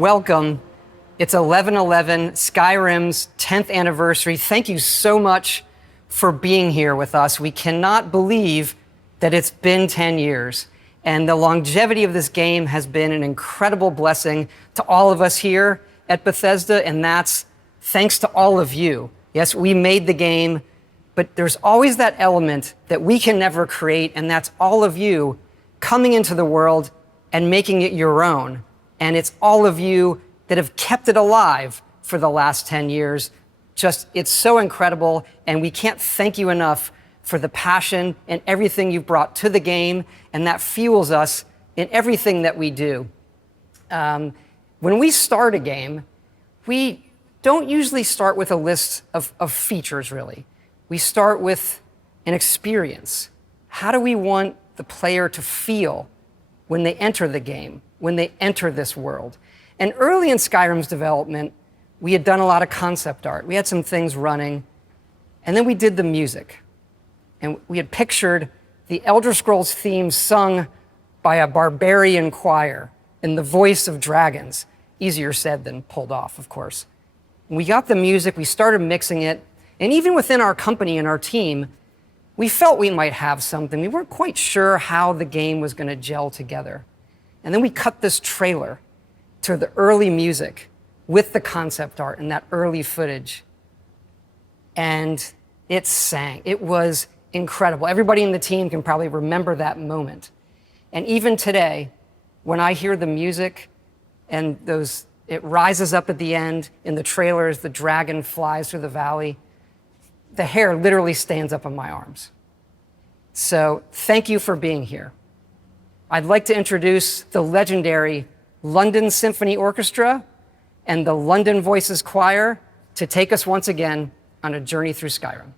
welcome. It's 11/11, Skyrim's 10th anniversary. Thank you so much for being here with us. We cannot believe that it's been 10 years. And the longevity of this game has been an incredible blessing to all of us here at Bethesda, and that's thanks to all of you. Yes, we made the game, but there's always that element that we can never create, and that's all of you coming into the world and making it your own. And it's all of you that have kept it alive for the last 10 years. It's so incredible, and we can't thank you enough for the passion and everything you've brought to the game, and that fuels us in everything that we do. When we start a game, we don't usually start with a list of features, really. We start with an experience. How do we want the player to feel when they enter the game, when they enter this world? And early in Skyrim's development, we had done a lot of concept art. We had some things running, and then we did the music. And we had pictured the Elder Scrolls theme sung by a barbarian choir in the voice of dragons. Easier said than pulled off, of course. And we got the music, we started mixing it, and even within our company and our team, we felt we might have something. We weren't quite sure how the game was going to gel together. And then we cut this trailer to the early music with the concept art and that early footage. And it sang. It was incredible. Everybody in the team can probably remember that moment. And even today, when I hear the music and it rises up at the end in the trailer as the dragon flies through the valley, the hair literally stands up on my arms. So thank you for being here. I'd like to introduce the legendary London Symphony Orchestra and the London Voices Choir to take us once again on a journey through Skyrim.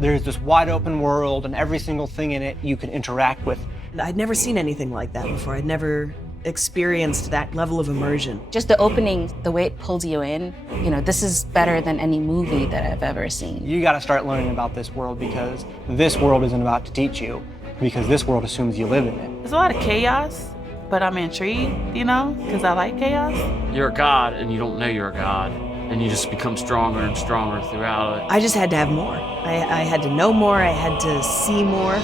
There's this wide open world, and every single thing in it you can interact with. I'd never seen anything like that before. I'd never experienced that level of immersion. Just the opening, the way it pulls you in, this is better than any movie that I've ever seen. You gotta start learning about this world, because this world isn't about to teach you, because this world assumes you live in it. There's a lot of chaos, but I'm intrigued, because I like chaos. You're a god, and you don't know you're a god. And you just become stronger and stronger throughout it. I just had to have more. I had to know more, I had to see more.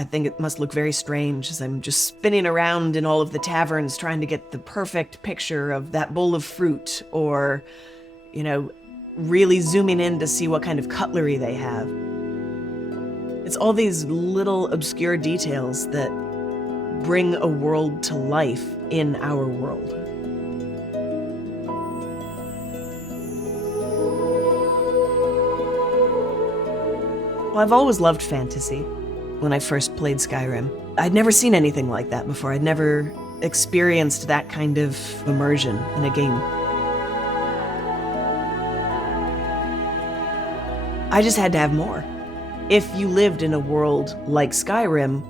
I think it must look very strange as I'm just spinning around in all of the taverns trying to get the perfect picture of that bowl of fruit, or, really zooming in to see what kind of cutlery they have. It's all these little obscure details that bring a world to life in our world. Well, I've always loved fantasy. When I first played Skyrim, I'd never seen anything like that before. I'd never experienced that kind of immersion in a game. I just had to have more. If you lived in a world like Skyrim,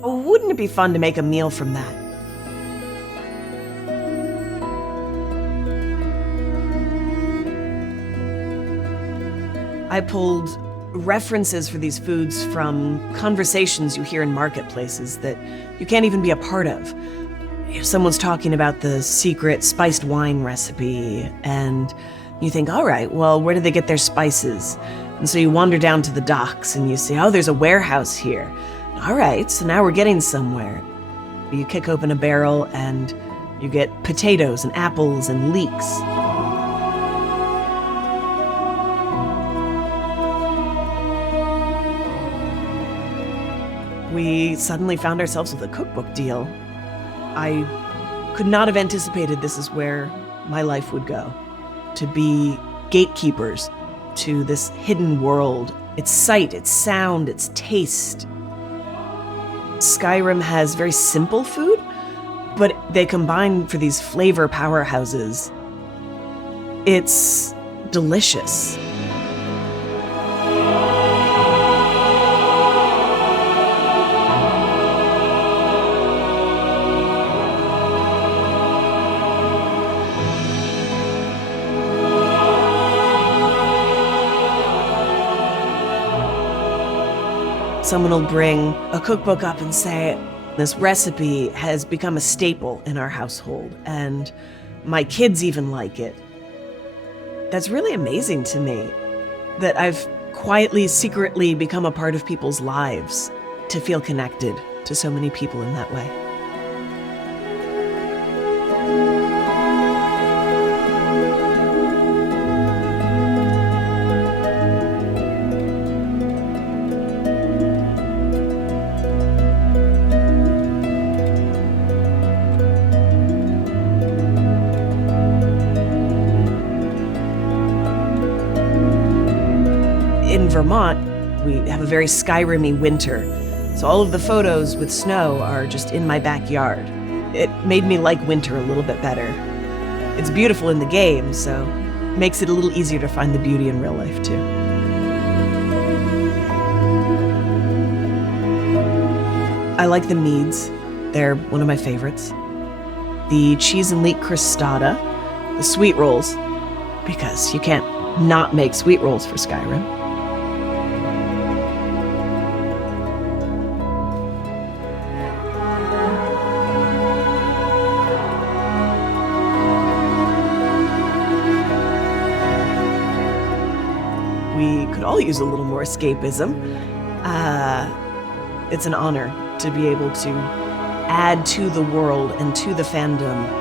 wouldn't it be fun to make a meal from that? I pulled references for these foods from conversations you hear in marketplaces that you can't even be a part of. If someone's talking about the secret spiced wine recipe, and you think, all right, well, where do they get their spices? And so you wander down to the docks and you say, oh, there's a warehouse here. All right, so now we're getting somewhere. You kick open a barrel and you get potatoes and apples and leeks. We suddenly found ourselves with a cookbook deal. I could not have anticipated this is where my life would go. To be gatekeepers to this hidden world. Its sight, its sound, its taste. Skyrim has very simple food, but they combine for these flavor powerhouses. It's delicious. Someone will bring a cookbook up and say, this recipe has become a staple in our household, and my kids even like it. That's really amazing to me, that I've quietly, secretly become a part of people's lives, to feel connected to so many people in that way. In Vermont, we have a very Skyrim-y winter, so all of the photos with snow are just in my backyard. It made me like winter a little bit better. It's beautiful in the game, so it makes it a little easier to find the beauty in real life, too. I like the meads. They're one of my favorites. The cheese and leek crostata, the sweet rolls, because you can't not make sweet rolls for Skyrim. We could all use a little more escapism. It's an honor to be able to add to the world and to the fandom.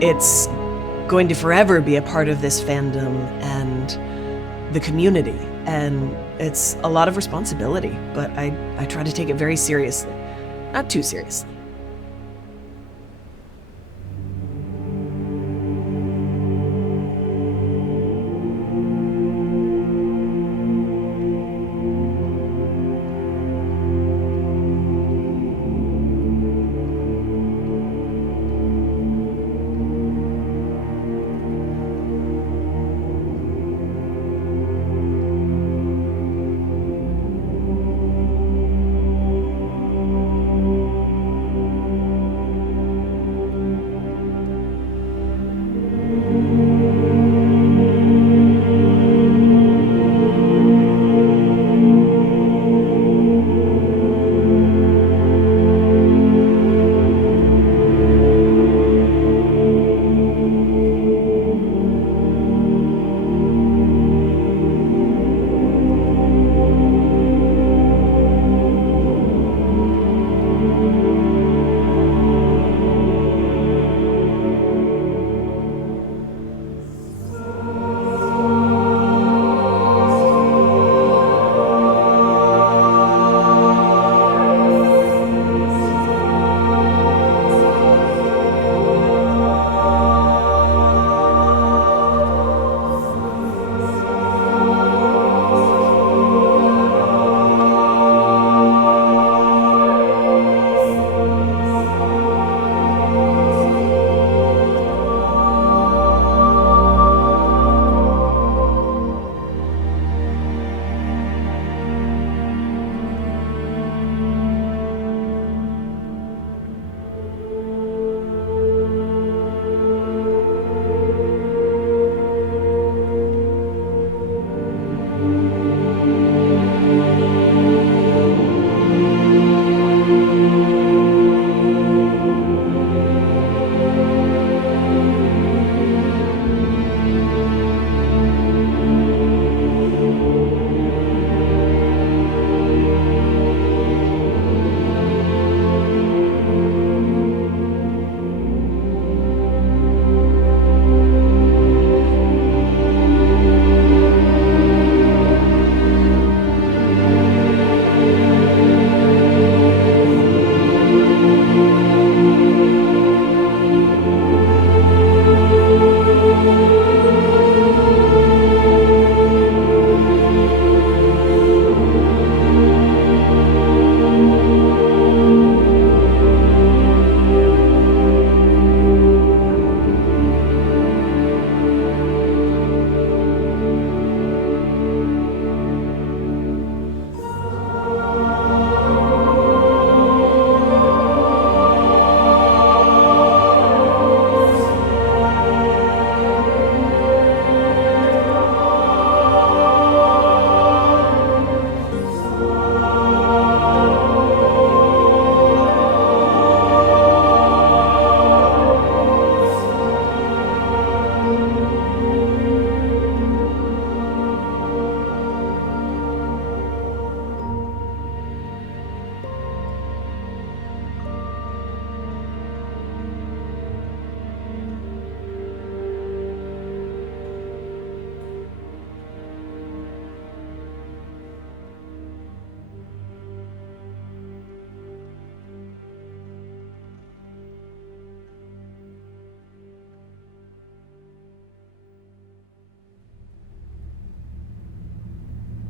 It's going to forever be a part of this fandom and the community, and it's a lot of responsibility, but I try to take it very seriously. Not too seriously.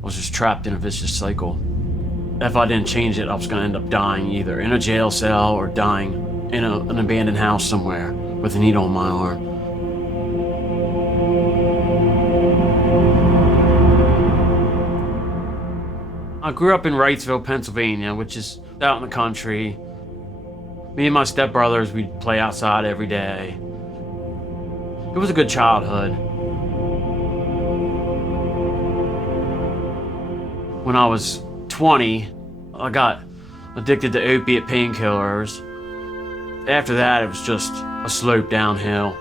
was just trapped in a vicious cycle. If I didn't change it, I was gonna end up dying either in a jail cell or dying in an abandoned house somewhere with a needle in my arm. I grew up in Wrightsville, Pennsylvania, which is out in the country. Me and my stepbrothers, we'd play outside every day. It was a good childhood. When I was 20, I got addicted to opiate painkillers. After that, it was just a slope downhill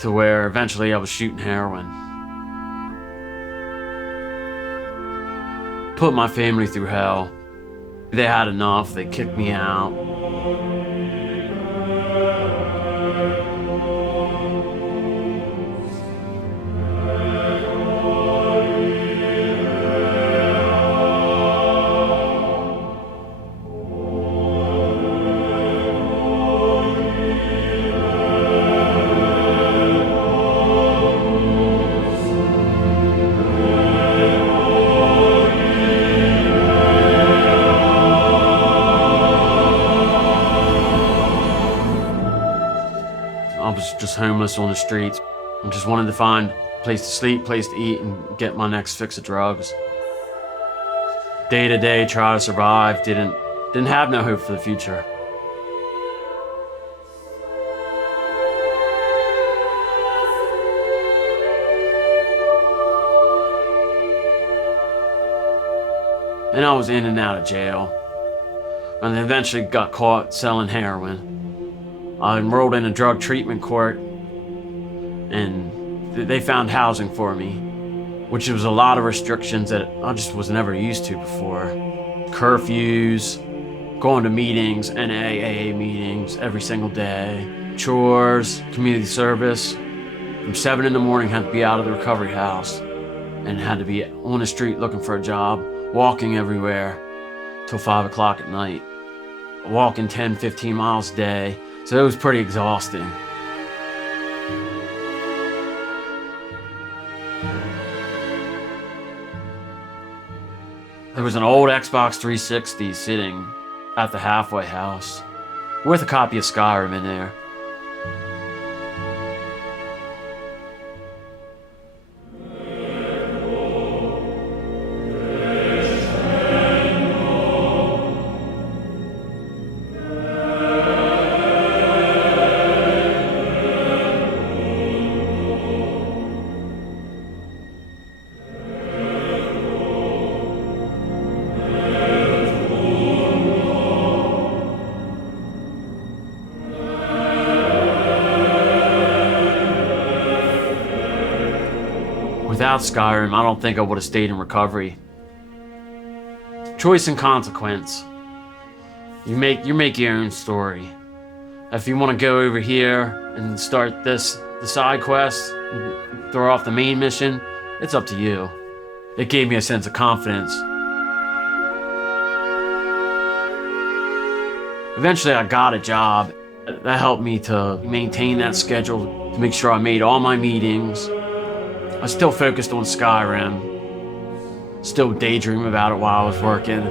to where eventually I was shooting heroin. Put my family through hell. They had enough, they kicked me out. I was just homeless on the streets. I just wanted to find a place to sleep, place to eat, and get my next fix of drugs. Day to day, try to survive, didn't have no hope for the future. And I was in and out of jail. And I eventually got caught selling heroin. I enrolled in a drug treatment court, and they found housing for me, which was a lot of restrictions that I just was never used to before. Curfews, going to meetings, NAAA meetings every single day, chores, community service. From 7 in the morning, had to be out of the recovery house and had to be on the street looking for a job, walking everywhere till 5 o'clock at night, walking 10, 15 miles a day. So it was pretty exhausting. There was an old Xbox 360 sitting at the halfway house with a copy of Skyrim in there. Without Skyrim, I don't think I would have stayed in recovery. Choice and consequence. You make your own story. If you want to go over here and start the side quest, and throw off the main mission, it's up to you. It gave me a sense of confidence. Eventually I got a job. That helped me to maintain that schedule, to make sure I made all my meetings. I still focused on Skyrim, still daydream about it while I was working.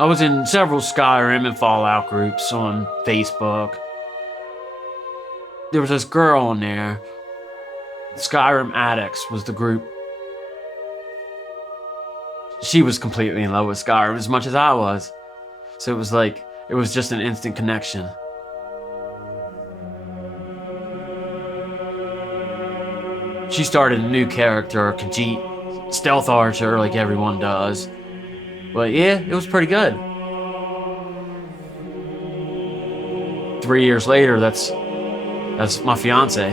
I was in several Skyrim and Fallout groups on Facebook. There was this girl on there. Skyrim Addicts was the group. She was completely in love with Skyrim as much as I was. So it was just an instant connection. She started a new character, Khajiit, stealth archer like everyone does. But yeah, it was pretty good. 3 years later, that's my fiance.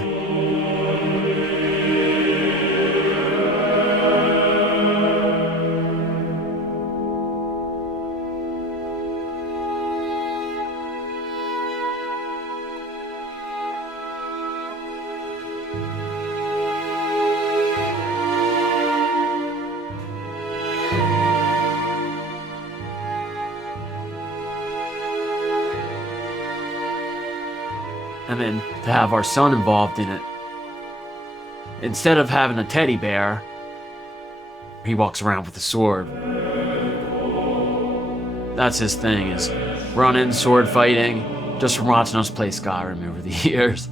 And then to have our son involved in it. Instead of having a teddy bear, he walks around with a sword. That's his thing, is running, sword fighting, just from watching us play Skyrim over the years.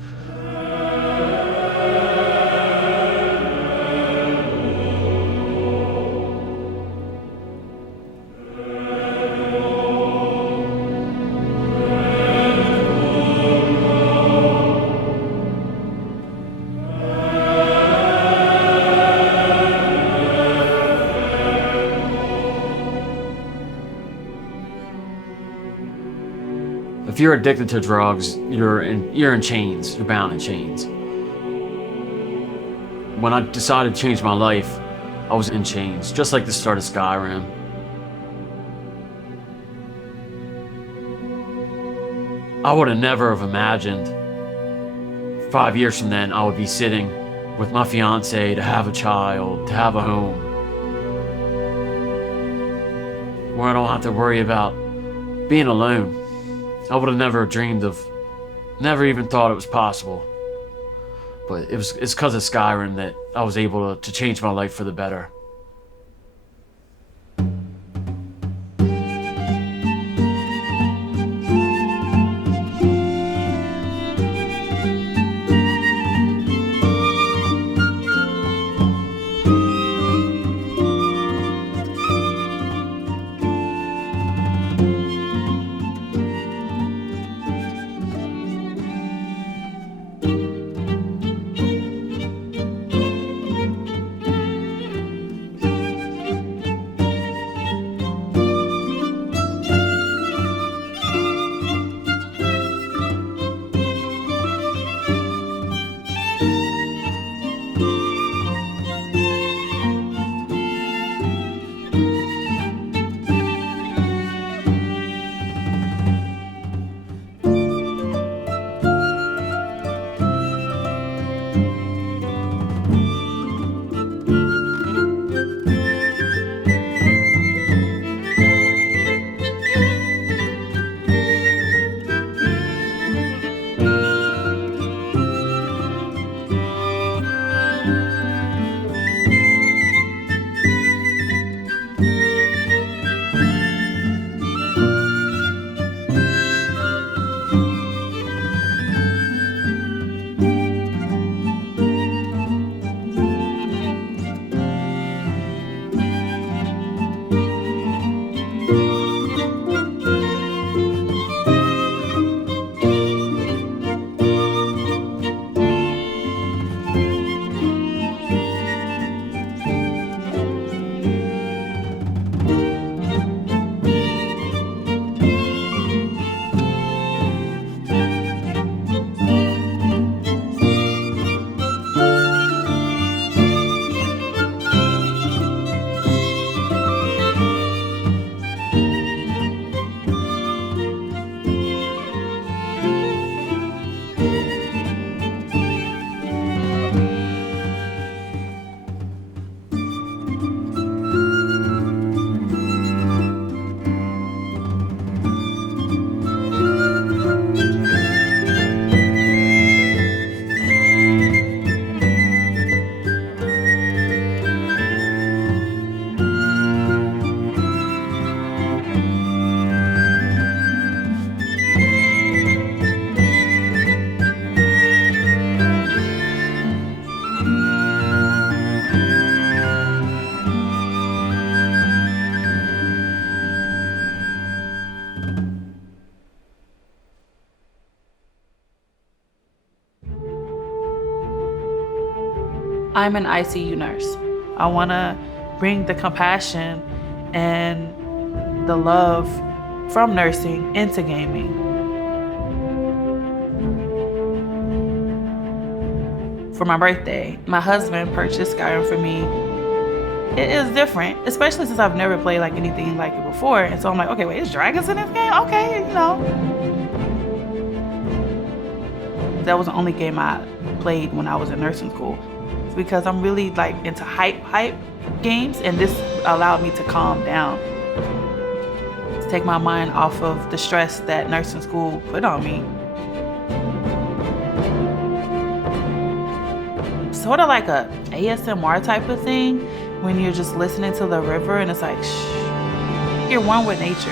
If you're addicted to drugs, you're in chains. You're bound in chains. When I decided to change my life, I was in chains, just like the start of Skyrim. I would have never have imagined 5 years from then I would be sitting with my fiance, to have a child, to have a home, where I don't have to worry about being alone. I would have never dreamed of, never even thought it was possible. But it's because of Skyrim that I was able to change my life for the better. I'm an ICU nurse. I want to bring the compassion and the love from nursing into gaming. For my birthday, my husband purchased Skyrim for me. It is different, especially since I've never played like anything like it before. And so I'm like, okay, wait, is dragons in this game? Okay, you know. That was the only game I played when I was in nursing school. It's because I'm really like into hype games, and this allowed me to calm down. To take my mind off of the stress that nursing school put on me. sort of like a ASMR type of thing when you're just listening to the river and it's like, shh, you're one with nature.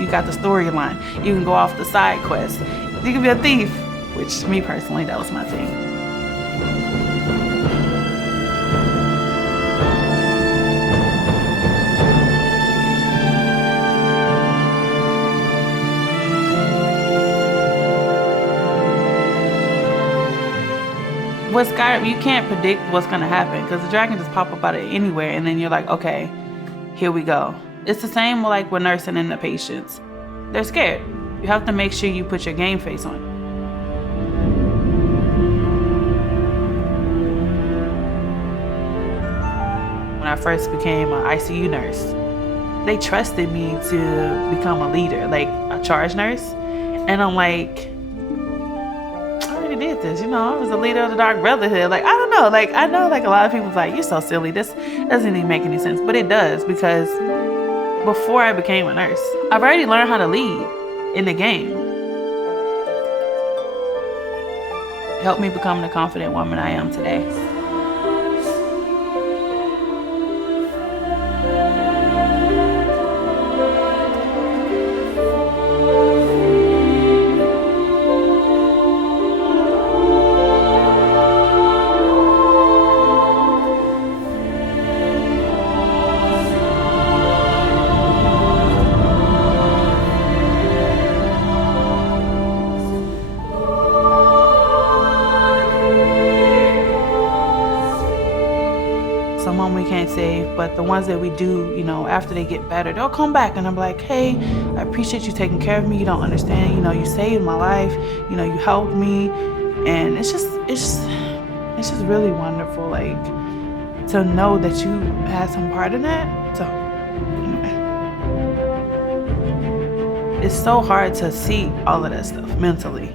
You got the storyline. You can go off the side quest. You can be a thief, which me personally, that was my thing. With Skyrim, you can't predict what's gonna happen because the dragon just pop up out of anywhere and then you're like, okay, here we go. It's the same like with nursing and the patients. They're scared. You have to make sure you put your game face on. When I first became an ICU nurse, they trusted me to become a leader, like a charge nurse. And I'm like, did this, I was the leader of the Dark Brotherhood. Like, I don't know, like, I know like a lot of people's like, you're so silly, this doesn't even make any sense, but it does, because before I became a nurse, I've already learned how to lead in the game. It helped me become the confident woman I am today. Someone we can't save, but the ones that we do, after they get better, they'll come back and I'm like, hey, I appreciate you taking care of me. You don't understand, you saved my life, you helped me. And it's just really wonderful, like, to know that you had some part in that. So, anyway. It's so hard to see all of that stuff mentally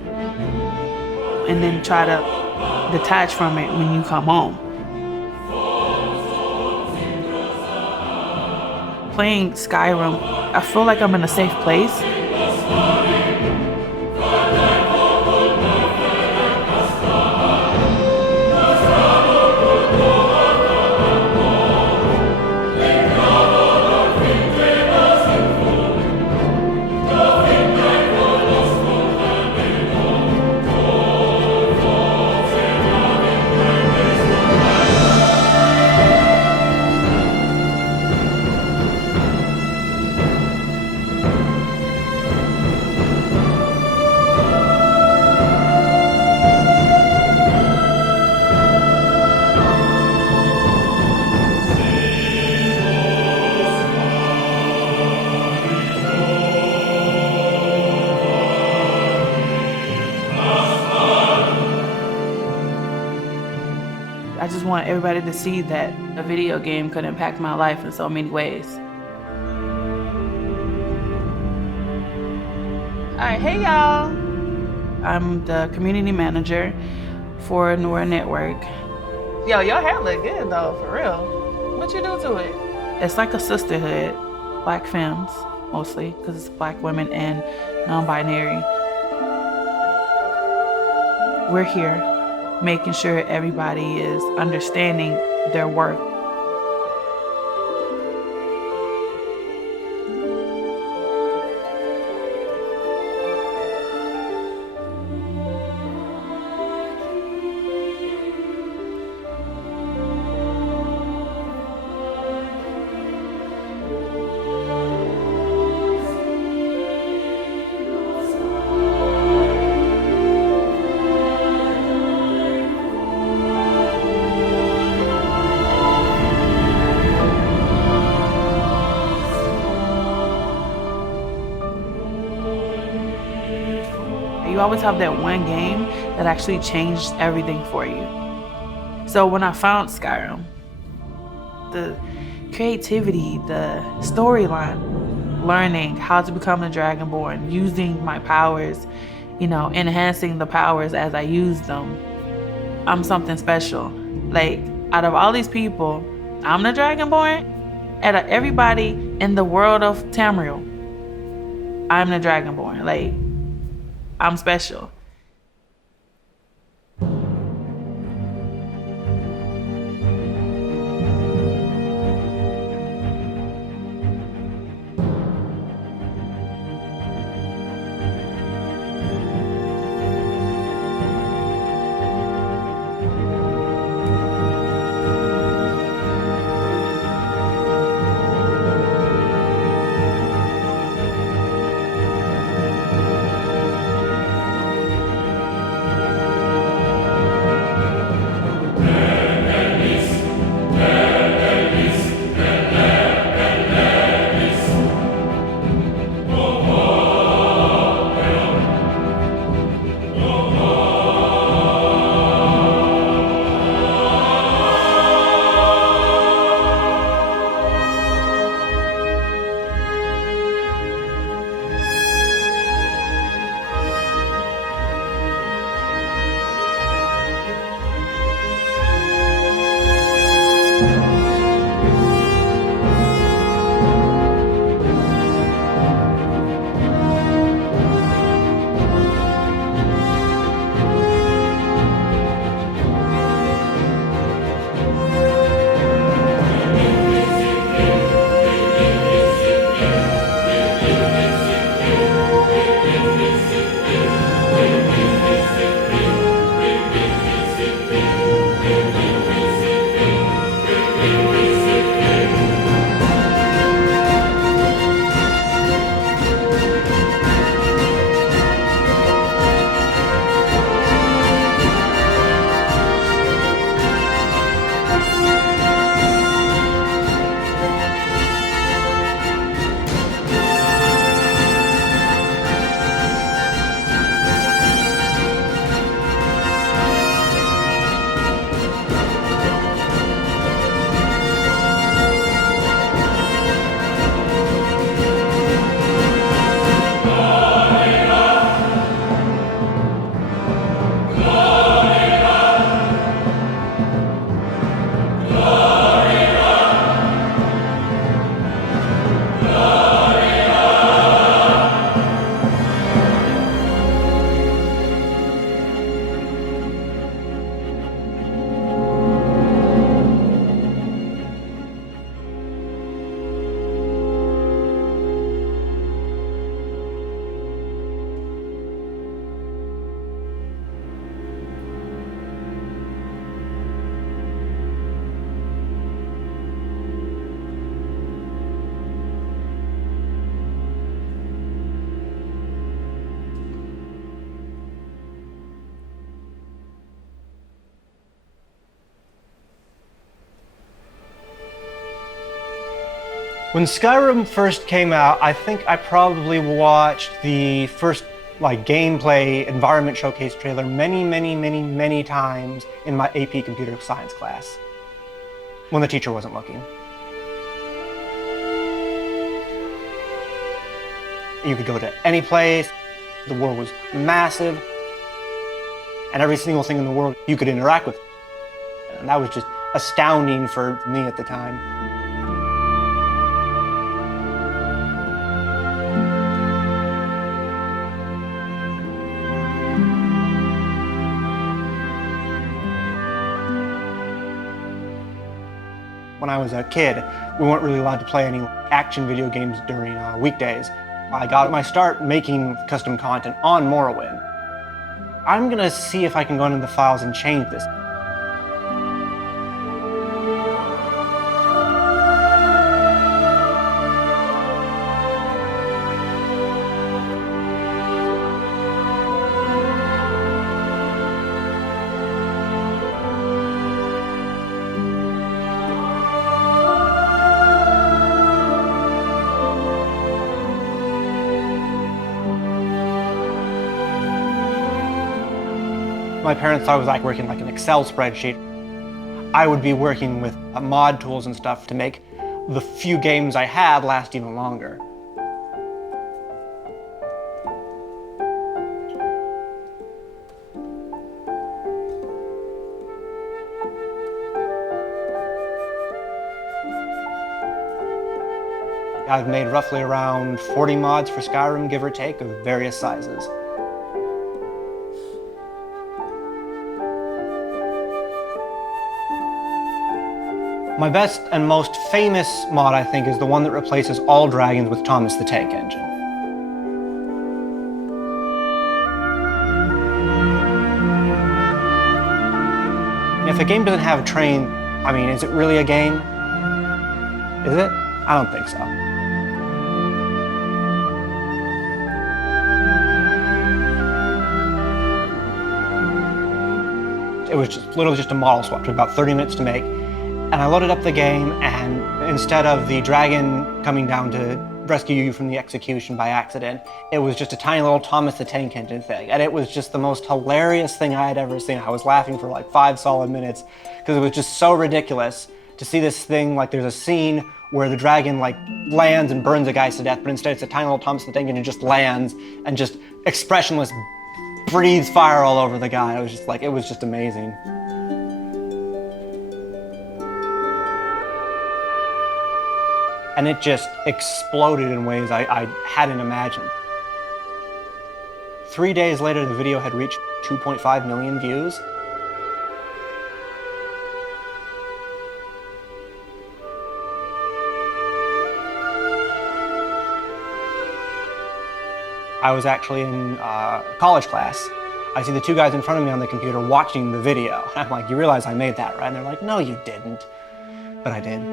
and then try to detach from it when you come home. Playing Skyrim, I feel like I'm in a safe place. I just want everybody to see that a video game could impact my life in so many ways. All right, hey y'all. I'm the community manager for Newer Network. Yo, your hair look good though, for real. What you do to it? It's like a sisterhood, Black femmes mostly, because it's Black women and non-binary. We're here making sure everybody is understanding their worth. You always have that one game that actually changed everything for you. So when I found Skyrim, the creativity, the storyline, learning how to become a Dragonborn, using my powers, enhancing the powers as I use them, I'm something special. Like, out of all these people, I'm the Dragonborn. Out of everybody in the world of Tamriel, I'm the Dragonborn. Like, I'm special. When Skyrim first came out, I think I probably watched the first gameplay environment showcase trailer many times in my AP computer science class when the teacher wasn't looking. You could go to any place, the world was massive, and every single thing in the world you could interact with. And that was just astounding for me at the time. When I was a kid, we weren't really allowed to play any action video games during weekdays. I got my start making custom content on Morrowind. I'm gonna see if I can go into the files and change this. My parents thought it was like working like an Excel spreadsheet. I would be working with mod tools and stuff to make the few games I had last even longer. I've made roughly around 40 mods for Skyrim, give or take, of various sizes. My best and most famous mod, I think, is the one that replaces all dragons with Thomas the Tank Engine. If a game doesn't have a train, I mean, is it really a game? Is it? I don't think so. It was just literally just a model swap. It took about 30 minutes to make. And I loaded up the game, and instead of the dragon coming down to rescue you from the execution by accident, it was just a tiny little Thomas the Tank Engine thing. And it was just the most hilarious thing I had ever seen. I was laughing for like 5 solid minutes because it was just so ridiculous to see this thing. Like, there's a scene where the dragon like lands and burns a guy to death, but instead it's a tiny little Thomas the Tank Engine just lands and just expressionless breathes fire all over the guy. It was just amazing. And it just exploded in ways I hadn't imagined. 3 days later, the video had reached 2.5 million views. I was actually in college class. I see the 2 guys in front of me on the computer watching the video. I'm like, you realize I made that, right? And they're like, no, you didn't. But I did.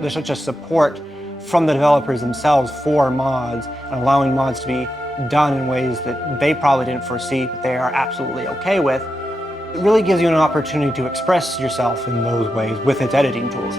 There's such a support from the developers themselves for mods and allowing mods to be done in ways that they probably didn't foresee, but they are absolutely okay with. It really gives you an opportunity to express yourself in those ways with its editing tools.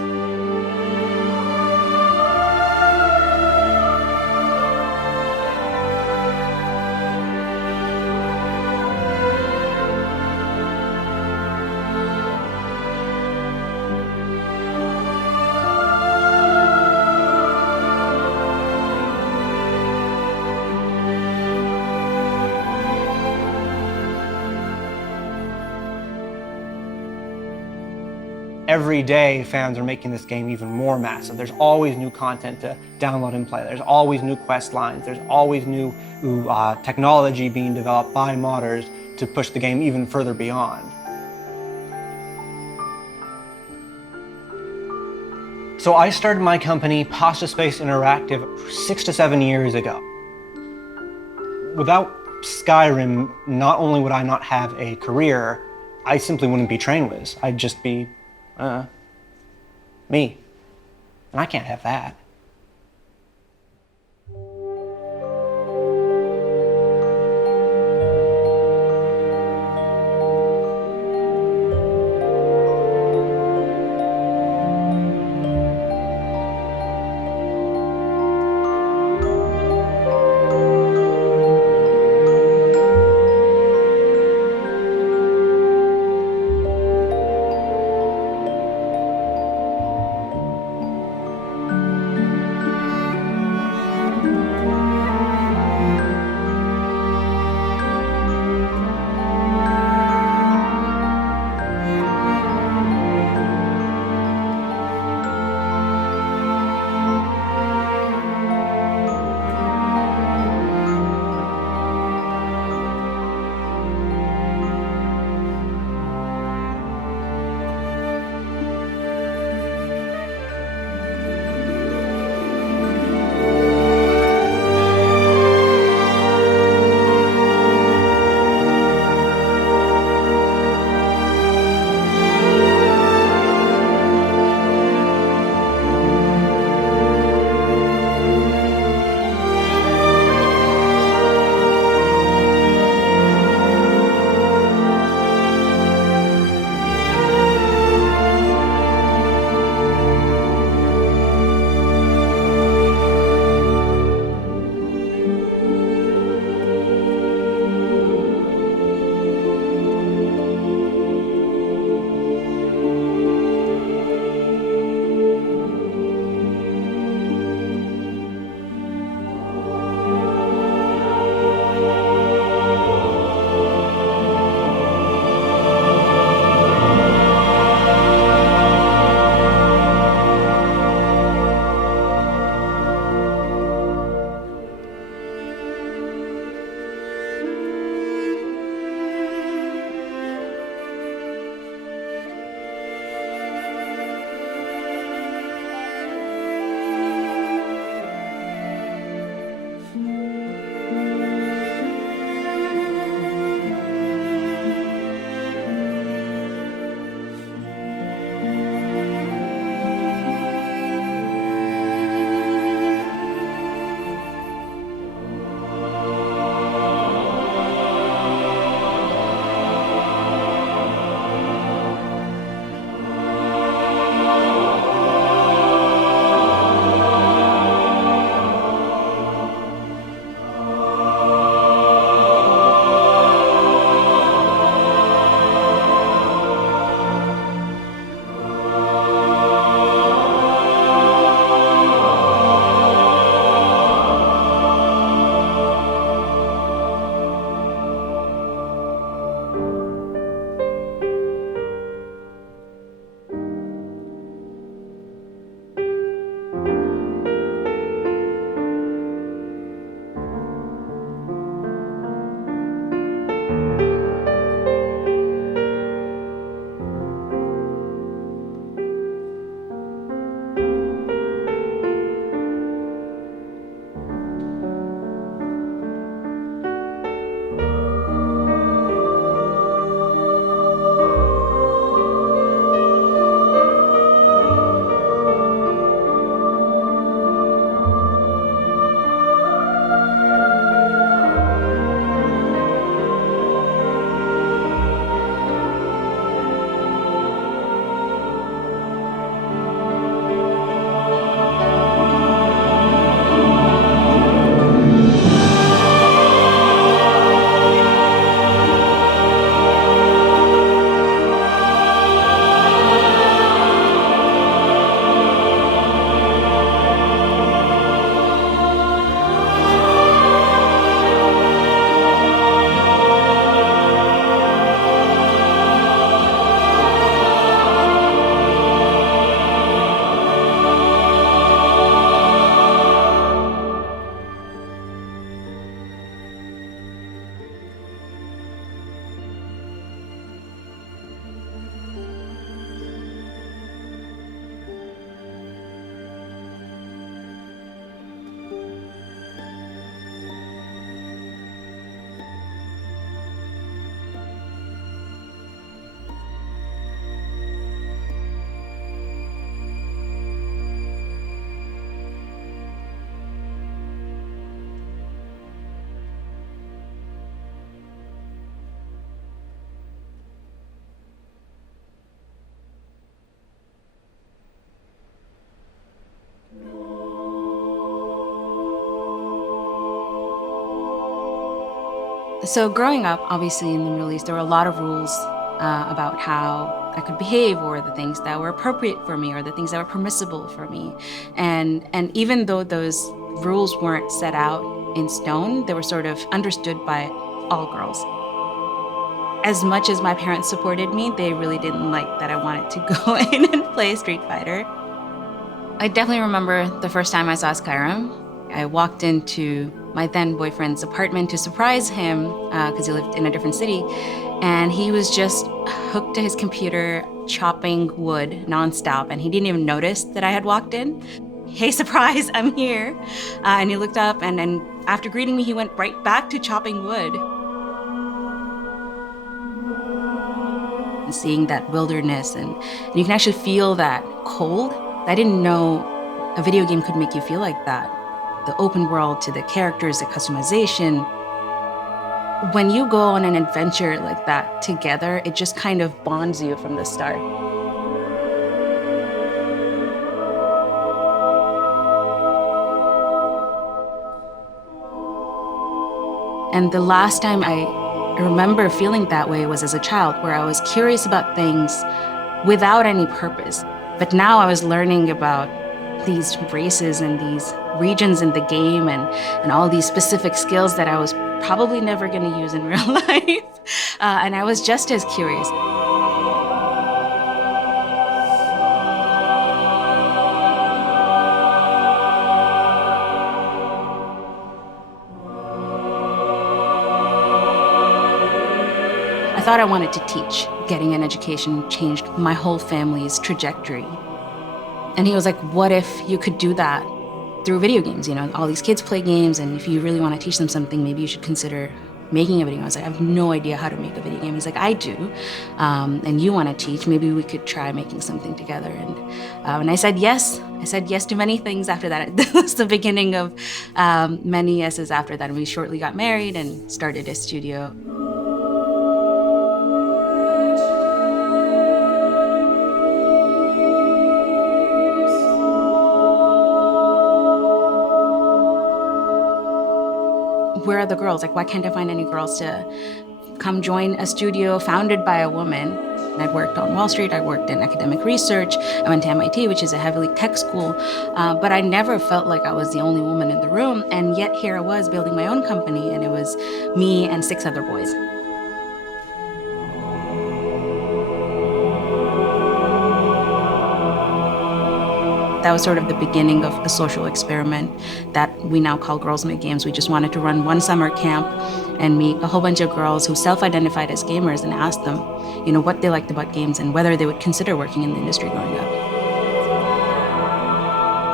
Every day, fans are making this game even more massive. There's always new content to download and play. There's always new quest lines. There's always new technology being developed by modders to push the game even further beyond. So I started my company, Pasta Space Interactive, 6 to 7 years ago. Without Skyrim, not only would I not have a career, I simply wouldn't be Trainwiz. I'd just be me. And I can't have that. So growing up, obviously in the Middle East, there were a lot of rules about how I could behave, or the things that were appropriate for me, or the things that were permissible for me. And even though those rules weren't set out in stone, they were sort of understood by all girls. As much as my parents supported me, they really didn't like that I wanted to go in and play Street Fighter. I definitely remember the first time I saw Skyrim. I walked into my then boyfriend's apartment to surprise him because he lived in a different city. And he was just hooked to his computer, chopping wood nonstop. And he didn't even notice that I had walked in. Hey, surprise, I'm here. And he looked up, and then after greeting me, he went right back to chopping wood. And seeing that wilderness, and you can actually feel that cold. I didn't know a video game could make you feel like that. The open world, to the characters, the customization. When you go on an adventure like that together, it just kind of bonds you from the start. And the last time I remember feeling that way was as a child, where I was curious about things without any purpose. But now I was learning about these races and these regions in the game, and all these specific skills that I was probably never going to use in real life. And I was just as curious. I thought I wanted to teach. Getting an education changed my whole family's trajectory. And he was like, what if you could do that through video games? You know, all these kids play games, and if you really want to teach them something, maybe you should consider making a video game. I was like, I have no idea how to make a video game. He's like, I do. And you want to teach, maybe we could try making something together. And I said yes. I said yes to many things after that. That was the beginning of many yeses after that. And we shortly got married and started a studio. Where are the girls? Like, why can't I find any girls to come join a studio founded by a woman? And I'd worked on Wall Street, I worked in academic research, I went to MIT, which is a heavily tech school, but I never felt like I was the only woman in the room, and yet here I was building my own company, and it was me and 6 other boys. That was sort of the beginning of a social experiment that we now call Girls Make Games. We just wanted to run one summer camp and meet a whole bunch of girls who self-identified as gamers and ask them, you know, what they liked about games and whether they would consider working in the industry growing up.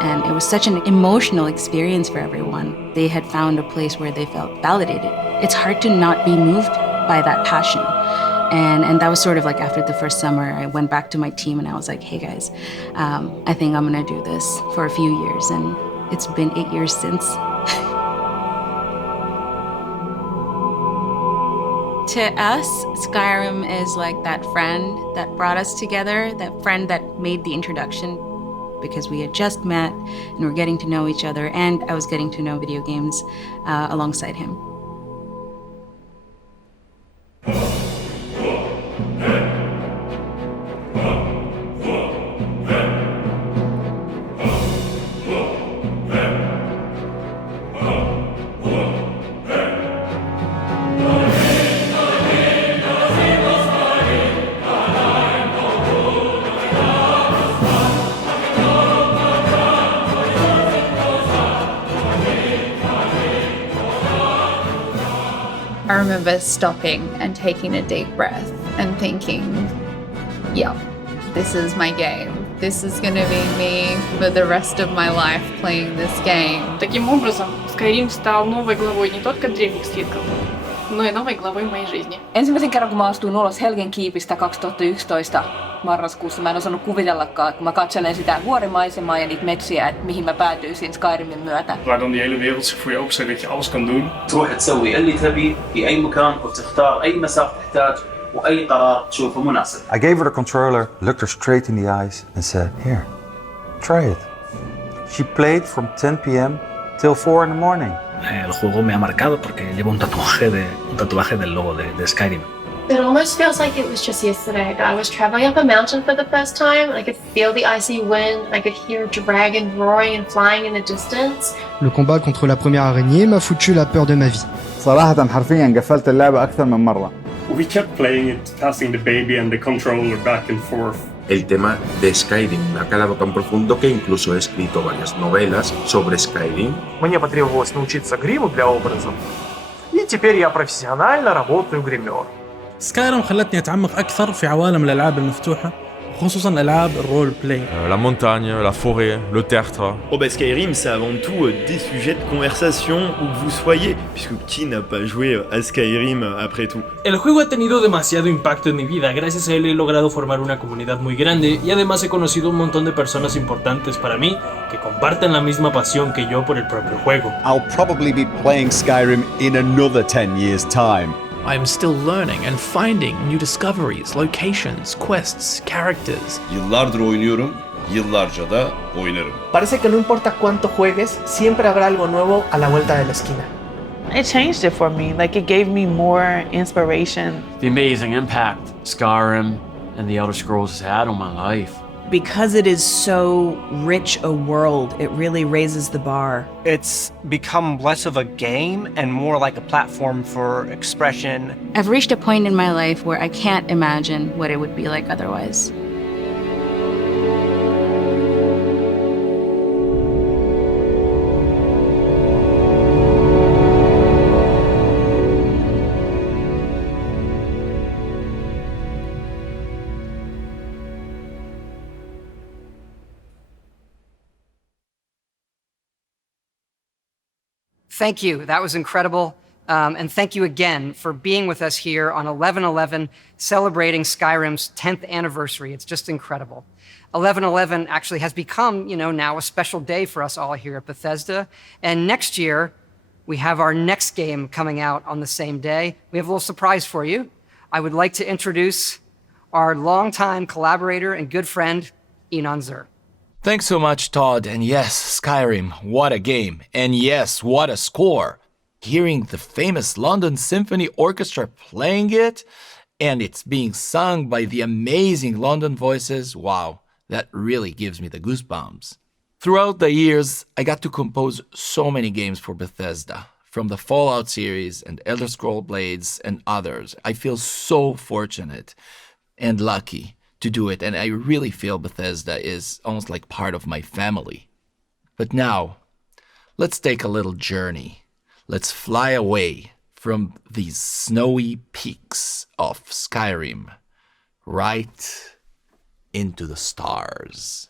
And it was such an emotional experience for everyone. They had found a place where they felt validated. It's hard to not be moved by that passion. And that was sort of like after the first summer, I went back to my team and I was like, hey guys, I think I'm gonna do this for a few years. And it's been 8 years since. To us, Skyrim is like that friend that brought us together, that friend that made the introduction, because we had just met and we're getting to know each other, and I was getting to know video games alongside him. I remember stopping and taking a deep breath and thinking, yeah, this is my game. This is gonna be me for the rest of my life playing this game. Таким образом, Skyrim стал новой главой не только древних свитков, но и новой главой моей жизни. Ensimmäisen kerran, kun mä astuin ulos Helgen kiipistä 2011 marraskuussa, mä en osannut kuvitellakaan, kun mä katselen sitä vuorimaisemaa ja niitä metsiä, että mihin mä päätyisin Skyrimin myötä. Waar dan die hele wereld zich voor je openzet dat je alles kan doen. تروح تسوي اللي تبي في أي مكان وتختار أي مساحة تحتاج وأي قرار تشوفه مناسب. I gave her the controller, looked her straight in the eyes and said, here, try it. She played from 10 p.m. till 4 in the morning. El juego me ha marcado porque llevo un tatuaje del logo de Skyrim. It almost feels like it was just yesterday that I was traveling up a mountain for the first time. I could feel the icy wind. I could hear a dragon roaring and flying in the distance. Le combat contre la première araignée m'a foutu la peur de ma vie. صراحة حرفيا قفلت اللعبة أكثر من مرة. We kept playing it, passing the baby and the controller back and forth. El tema de Skyrim me ha calado tan profundo que incluso he escrito varias novelas sobre Skyrim. Мне потребовалось научиться гриму для образов, и теперь я профессионально работаю гример. سكايرم خلتني أتعمق أكثر في عوالم الألعاب المفتوحة خصوصا ألعاب الرول بلاي. La montagne, la forêt, le tertre. Oh bah Skyrim, c'est avant tout des sujets de conversation où que vous soyez, puisque qui n'a pas joué à Skyrim après tout. El juego ha tenido demasiado impacto en mi vida, gracias a él he logrado formar una comunidad muy grande y además he conocido un montón de personas importantes para mí que comparten la misma pasión que yo por el propio juego. I'll probably be playing Skyrim in another 10 years' time. I am still learning and finding new discoveries, locations, quests, characters. Yıllardır oynuyorum, yıllarca da oynarım. Parece que no importa cuánto juegues, siempre habrá algo nuevo a la vuelta de la esquina. It changed it for me. Like, it gave me more inspiration. The amazing impact Skyrim and the Elder Scrolls has had on my life. Because it is so rich a world, it really raises the bar. It's become less of a game and more like a platform for expression. I've reached a point in my life where I can't imagine what it would be like otherwise. Thank you. That was incredible. And thank you again for being with us here on 11/11, celebrating Skyrim's 10th anniversary. It's just incredible. 11/11 actually has become, now a special day for us all here at Bethesda. And next year, we have our next game coming out on the same day. We have a little surprise for you. I would like to introduce our longtime collaborator and good friend, Enon Zur. Thanks so much, Todd. And yes, Skyrim, what a game. And yes, what a score. Hearing the famous London Symphony Orchestra playing it, and it's being sung by the amazing London voices, wow, that really gives me the goosebumps. Throughout the years, I got to compose so many games for Bethesda, from the Fallout series and Elder Scrolls Blades and others. I feel so fortunate and lucky to do it, and I really feel Bethesda is almost like part of my family. But now, let's take a little journey. Let's fly away from these snowy peaks of Skyrim right into the stars.